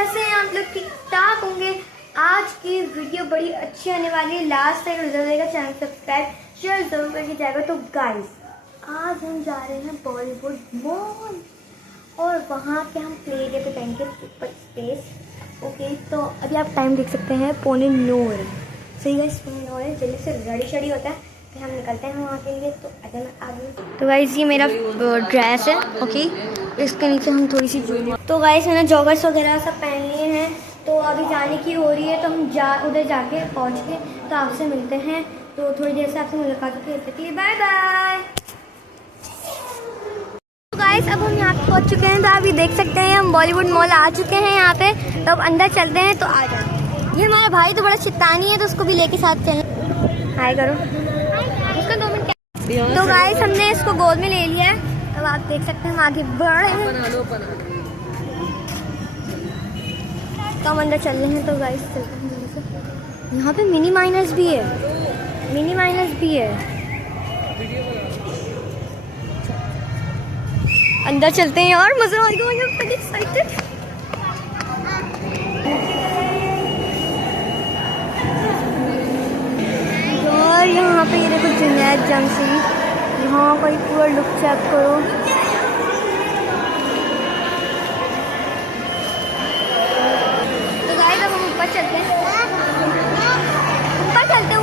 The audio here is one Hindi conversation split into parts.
कैसे हैं आप लोग? ठीक ठाक होंगे। आज की वीडियो बड़ी अच्छी आने वाली है। लास्ट तक नजर देगा, चैनल सब्सक्राइब शेयर जरूर करके जाएगा। तो गाइस, आज हम जा रहे हैं बॉलीवुड मॉल और वहाँ पे हम प्ले एरिया पे जाएंगे, सुपर स्पेस। ओके, तो अभी आप टाइम देख सकते हैं 8:45 सही गाइस, 8:45 है। जल्दी से रेडी शेडी होता है, फिर हम निकलते हैं वहाँ के लिए। तो अगर मैं आगे तो गाइस ये मेरा ड्रेस है। ओके, इसके नीचे हम थोड़ी सी तो गाइस मैंने जॉगर्स वगैरह सब पहन लिए हैं। तो अभी जाने की हो रही है, तो हम उधर जाके पहुँच के तो आपसे मिलते हैं। तो थोड़ी देर से आपसे मुलाकात होती है। Bye bye. तो गाइस अब हम यहाँ पे पहुँच चुके हैं। तो आप ये देख सकते हैं हम बॉलीवुड मॉल आ चुके हैं यहाँ पे। तो अब अंदर चलते हैं। तो आ जाओ। ये हमारा भाई तो बड़ा शैतानी है, तो उसको भी लेके साथ चलें। हाय करो उसका 2 मिनट। तो गाइस हमने इसको गोद में ले लिया है। अब आप देख सकते हैं हम आगे बढ़ रहे हैं। तो हम अंदर चल रहे हैं। तो गाइस चलते हैं। यहाँ पे मिनी माइनस भी है, मिनी माइनस भी है। अंदर चलते हैं यार, मजा आएगा। I'm excited। और यहाँ पे ये देखो जुनैद जंक्शन, यहाँ का पूरा लुक चेक करो। तो गाइस अब हम ऊपर चलते हैं, ऊपर चलते हैं।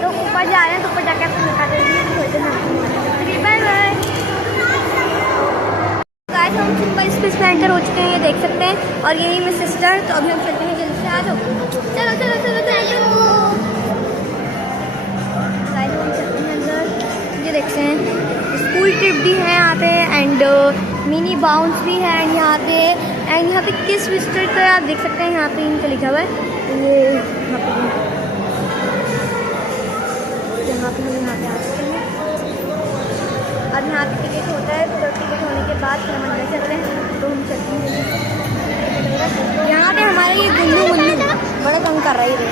तो ऊपर जा रहे हैं, तो ऊपर जाके आपको दिखा देंगे। Bye bye. गाइस हम सुपर स्पेस में एंटर हो चुके हैं, ये देख सकते हैं। और यही मेरी सिस्टर। तो अभी हम चलते हैं, जल्दी से आ जाओ। चलो चलो चलो चलो। गाइस हम चलते हैं अंदर। ये देखते हैं स्कूल ट्रिप भी है यहाँ पे, एंड मिनी बाउंस भी है यहाँ पे। एंड यहाँ पे किस विजिटर का आप देख सकते हैं, यहाँ पे इनका लिखा हुआ है। ये यहाँ पे हम यहाँ पे आ चुके हैं। अब यहाँ पे टिकट होता है, तो टिकट होने के बाद फिर हम अंदर चल रहे हैं। तो हम चलते हैं। यहाँ पे हमारे ये गुल्लू बड़ा तंग कर रही है। तो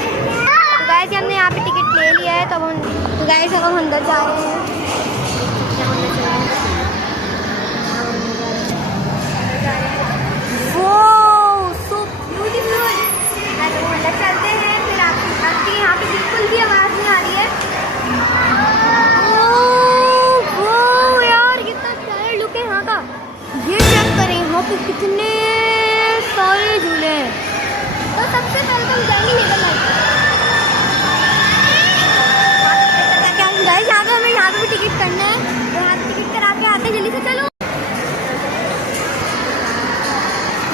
गाइस हमने यहाँ पे टिकट ले लिया है। तो गाइस अब हम अंदर जा रहे हैं। चलते हैं फिर आपकी यहाँ पे बिल्कुल भी आवाज़ नहीं आ रही है। ओ यार कितना प्यारा लुक है यहाँ का। ये चेक करें, यहाँ पे कितने सारे झूले हैं। तो सबसे पहले तो हम जाएंगे लेकर गाइस। यहाँ पे हमें यहाँ पे भी टिकट करना है। तो यहाँ पे टिकट करा के आते हैं, जल्दी से चलो।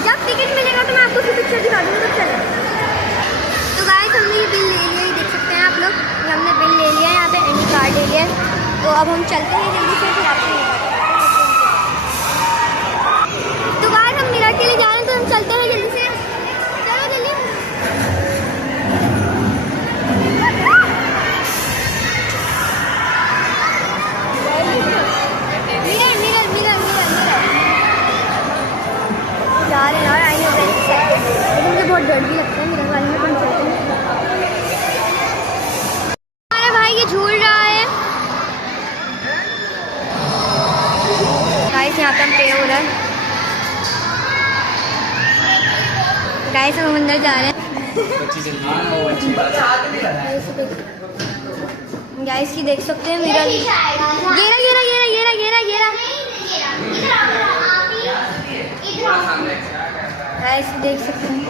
जब टिकट मिलेगा तो मैं आपको फिर पिक्चर दिखा दूँगी। तो चलो। तो गाइस हमने ये बिल ले लिया, ये देख सकते हैं आप लोग। हमने बिल ले लिया है, यहाँ पे एनी कार्ड ले लिया है। तो अब हम चलते हैं जल्दी से, फिर आपसे। तो गाइस हम मिरर के लिए जा रहे हैं, तो हम चलते हैं जल्दी से। चलो जल्दी। जा रहे हैं यार, आएंगे लेकिन मुझे बहुत डर भी लगता है मिरर वाले में। हम चलते हैं। हमारा भाई ये झूल रहा है। गाइस यहाँ पे हम पे हो रहा है। गाइस हम अंदर जा रहे हैं। गाइस ये देख सकते हैं मिरर। गाइस देख सकते हैं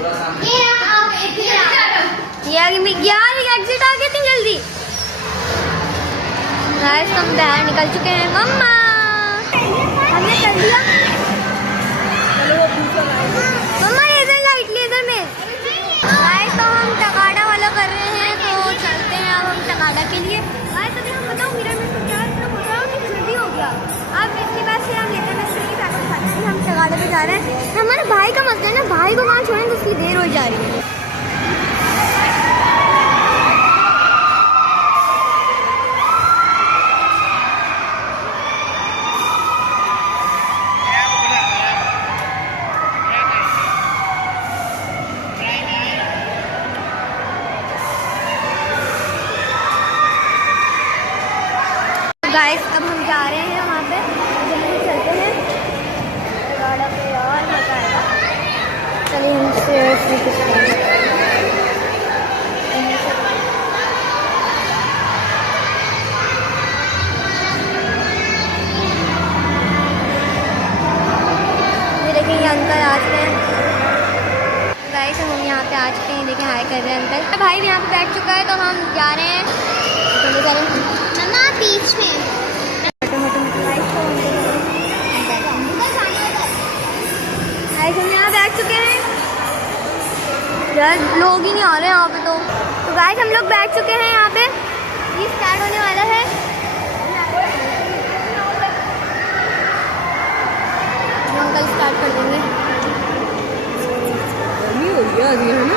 यार एग्जिट आ गए थे जल्दी। गाइस हम बाहर निकल चुके हैं। मम्मा हमने कर दिया। मम्मा लेजर में। गाइस तो हम टकाडा वाला कर रहे हैं, तो चलते हैं अब हम टकाडा के लिए। गाइस अभी हम बताओ मिरर में तो क्या हो रहा है कि जल्दी हो गया। अब इसके बाद फिर हम लेते हैं हम टकाडे पे जा रहे हैं। हमारे भाई का मसला है ना, भाई को कहाँ छोड़ेंगे, उसकी देर हो जा रही है। गाइस अब हम जा रहे हैं वहाँ पे, जल्दी चलते हैं। गाड़ा पे और मजा आएगा। फाइनली हम स्टेयर्स भी कुछ अंकल आते हैं गाइस, हम यहाँ पे आ चुके हैं। देखिए हाय कर रहे हैं अंकल। भाई भी यहाँ पे बैठ चुका है तो हम जा रहे हैं मम्मा बीच में। गाइस हम यहाँ बैठ चुके हैं यार, लोग ही नहीं आ रहे हैं यहाँ पे। तो गाइस हम लोग बैठ चुके हैं यहाँ पे, ये स्टार्ट होने वाला है। अंकल स्टार्ट कर देंगे। है ना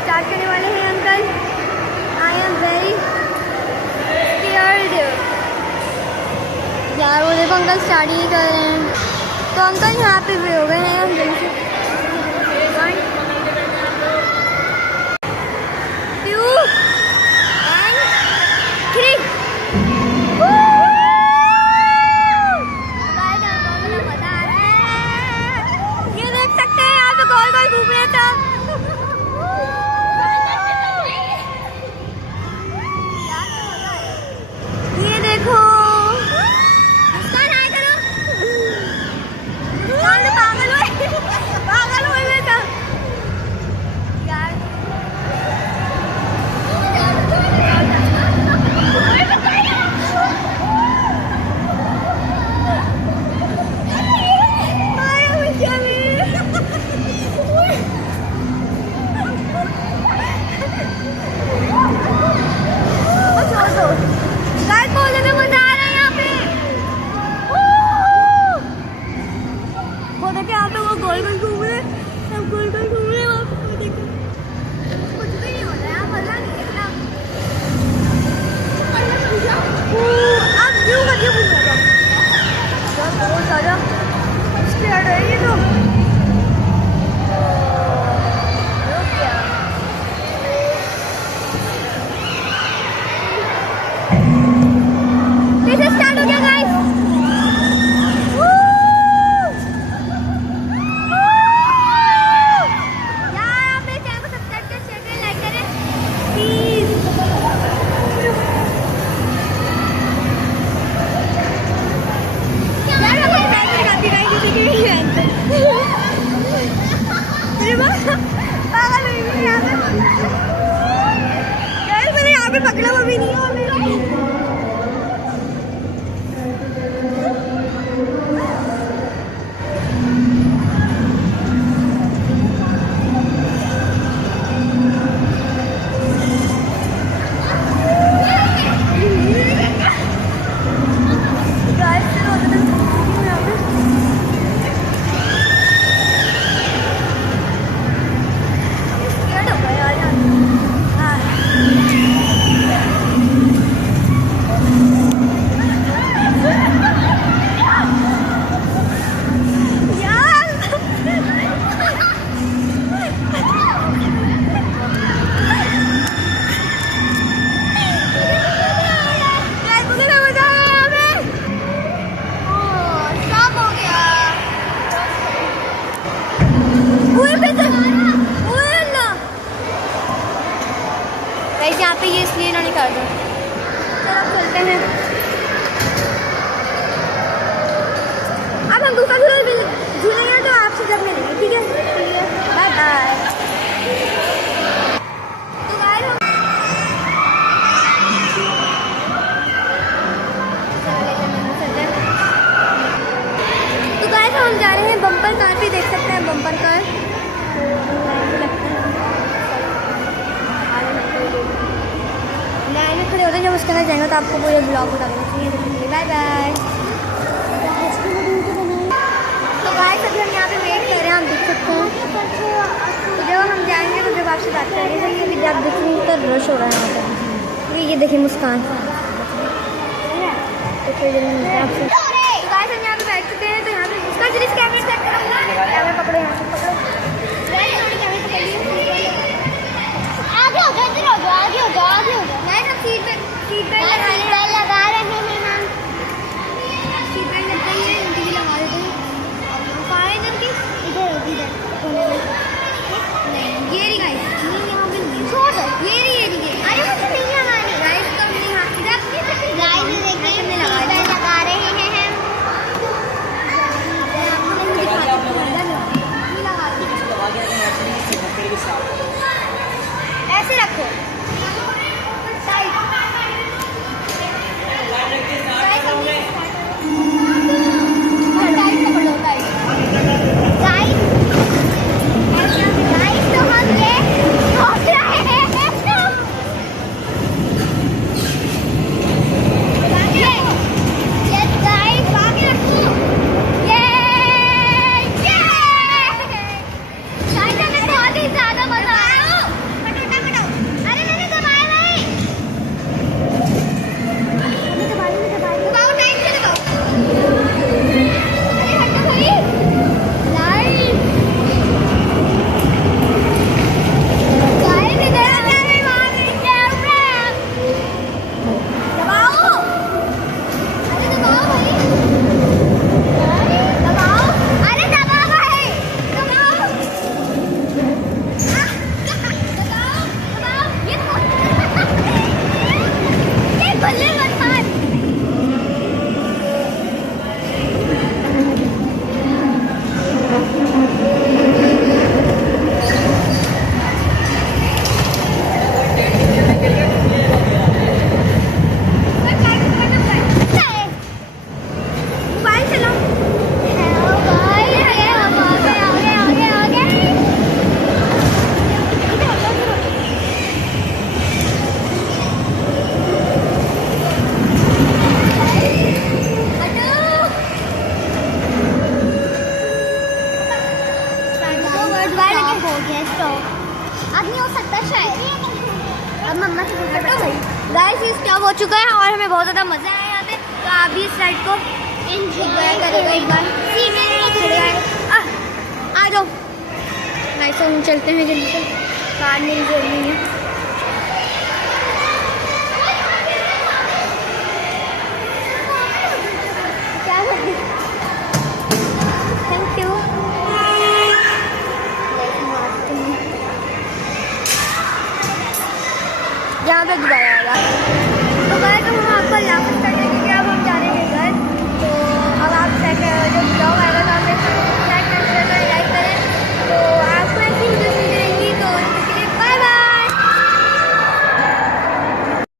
स्टार्ट करने वाले हैं uncle. I am very scared यार। वो देखो अंकल स्टार्ट ही कर रहे हैं। तो अंकल यहाँ पे भी हो गए हैं हम जल्दी से। पकड़ा वो भी नहीं हो यहाँ पे ये इसलिए ना निकाल दो। चलो अब चलते हैं। अब हम दूसरा झूलेंगे तो आपसे जब मिलेंगे, ठीक है? Bye bye. तो गाइस हम जा रहे हैं बम्पर कार पे, देख सकते हैं बम्पर कार। लाइन में खड़े होते हैं, जब उसके अंदर जाएंगे तो आपको पूरे ब्लॉग बता देना चाहिए। Bye bye. तो गाइस अभी हम यहाँ पे वेट कर रहे हैं, हम देख सकते हैं। तो जब हम जाएंगे तो जब आपसे बात करेंगे। ये भी आप देख रहे हैं तो रश हो रहा है यहाँ पर। ये देखिए मुस्कान। तो फिर आपसे गाइस हम यहाँ पे बैठ चुके हैं। तो यहाँ पे उसका जल्दी कैमरा सेट करो, कैमरा पकड़ो, यहाँ से पकड़ो, कैमरा पकड़िए। आगे हो जाओ, आगे हो जाओ, आगे हो जाओ। याद नहीं हो सकता शायद। अब मम्मा से हटो भाई। गाइस ये स्टॉप हो चुका है और हमें बहुत ज़्यादा मज़ा आया यहाँ पे, तो आप भी इस राइड को एंजॉय करेगा एक बार। आ जाओ गाइस, हम चलते हैं जल्दी से, कार मेरी जरूरी है।